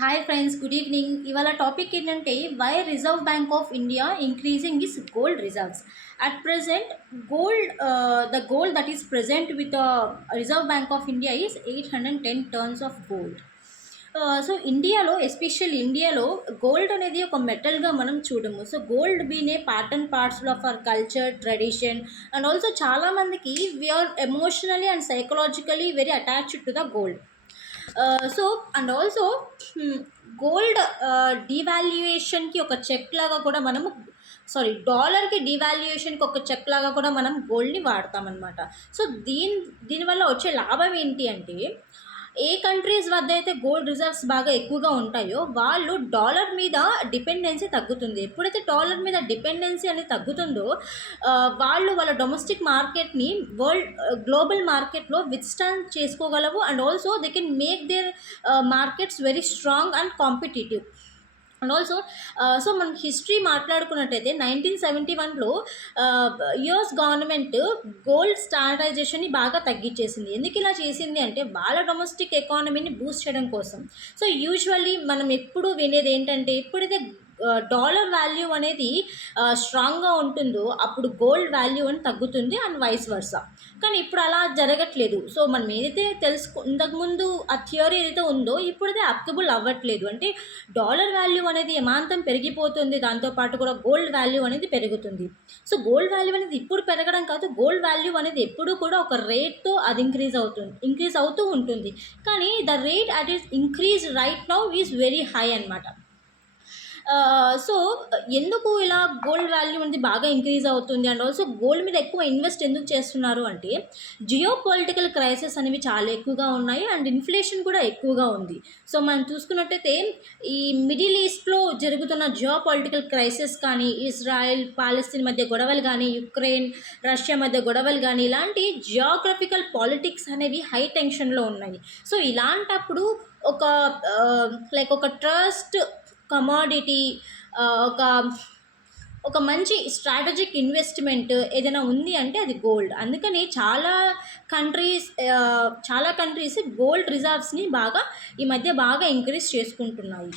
Hi friends, good evening. ఇవాళ topic ఏంటంటే why Reserve Bank of India increasing is gold reserves. At present gold the gold that is present with Reserve Bank of India is 810 tons of gold. So ఇండియాలో, especially ఇండియాలో gold అనేది ఒక మెటల్గా మనం చూడము. So gold been a part and పార్ట్స్లో of our culture, tradition, and also చాలామందికి we are emotionally and psychologically very attached to the gold. So and also gold డివాల్యుయేషన్కి ఒక చెక్ లాగా కూడా మనము, డాలర్కి డివాల్యుయేషన్కి ఒక చెక్ లాగా కూడా మనం గోల్డ్ని వాడతామన్నమాట. సో దీనివల్ల వచ్చే లాభం ఏంటి అంటే, ఏ కంట్రీస్ వద్ద అయితే గోల్డ్ రిజర్వ్స్ బాగా ఎక్కువగా ఉంటాయో వాళ్ళు డాలర్ మీద డిపెండెన్సీ తగ్గుతుంది. ఎప్పుడైతే డాలర్ మీద డిపెండెన్సీ అనేది తగ్గుతుందో వాళ్ళు వాళ్ళ డొమెస్టిక్ మార్కెట్ని గ్లోబల్ మార్కెట్లో విత్స్టాండ్ చేసుకోగలవు. And also they can make their markets very strong and competitive. And also so మనం హిస్టరీ మాట్లాడుకున్నట్టయితే 1971లో యుఎస్ గవర్నమెంట్ గోల్డ్ స్టాండర్డైజేషన్ని బాగా తగ్గించేసింది. ఎందుకు ఇలా చేసింది అంటే వాళ్ళ డొమెస్టిక్ ఎకానమీని బూస్ట్ చేయడం కోసం. సో యూజువల్లీ మనం ఎప్పుడు వినేది ఏంటంటే, ఎప్పుడైతే డాలర్ వాల్యూ అనేది స్ట్రాంగ్గా ఉంటుందో అప్పుడు గోల్డ్ వాల్యూ అని తగ్గుతుంది, అండ్ వైస్ వర్సా. కానీ ఇప్పుడు అలా జరగట్లేదు. సో మనం ఏదైతే ఇంతకుముందు ఆ థియరీ ఏదైతే ఉందో ఇప్పుడైతే అప్లికబుల్ అవ్వట్లేదు. అంటే డాలర్ వాల్యూ అనేది ఏమాంతం పెరిగిపోతుంది, దాంతోపాటు కూడా గోల్డ్ వాల్యూ అనేది పెరుగుతుంది. సో గోల్డ్ వాల్యూ అనేది ఇప్పుడు పెరగడం కాదు, గోల్డ్ వాల్యూ అనేది ఎప్పుడు కూడా ఒక రేట్తో అది ఇంక్రీజ్ అవుతూ ఉంటుంది. కానీ the rate at is increase right now is very high అనమాట. సో ఎందుకు ఇలా గోల్డ్ వాల్యూ అనేది బాగా ఇంక్రీజ్ అవుతుంది, అండ్ ఆల్సో గోల్డ్ మీద ఎక్కువ ఇన్వెస్ట్ ఎందుకు చేస్తున్నారు అంటే, జియో పొలిటికల్ క్రైసిస్ అనేవి చాలా ఎక్కువగా ఉన్నాయి, అండ్ ఇన్ఫ్లేషన్ కూడా ఎక్కువగా ఉంది. సో మనం చూసుకున్నట్టయితే ఈ మిడిల్ ఈస్ట్లో జరుగుతున్న జియో పొలిటికల్ క్రైసిస్ కానీ, ఇజ్రాయెల్ పాలస్తీన్ మధ్య గొడవలు కానీ, యుక్రెయిన్ రష్యా మధ్య గొడవలు కానీ, ఇలాంటి జియోగ్రఫికల్ పాలిటిక్స్ అనేవి హై టెన్షన్లో ఉన్నాయి. సో ఇలాంటప్పుడు ఒక ట్రస్ట్ కమాడిటీ, ఒక ఒక మంచి స్ట్రాటజిక్ ఇన్వెస్ట్మెంట్ ఏదైనా ఉంది అంటే అది గోల్డ్. అందుకని చాలా కంట్రీస్ గోల్డ్ రిజర్వ్స్ని ఈ మధ్య బాగా ఇంక్రీజ్ చేసుకుంటున్నాయి.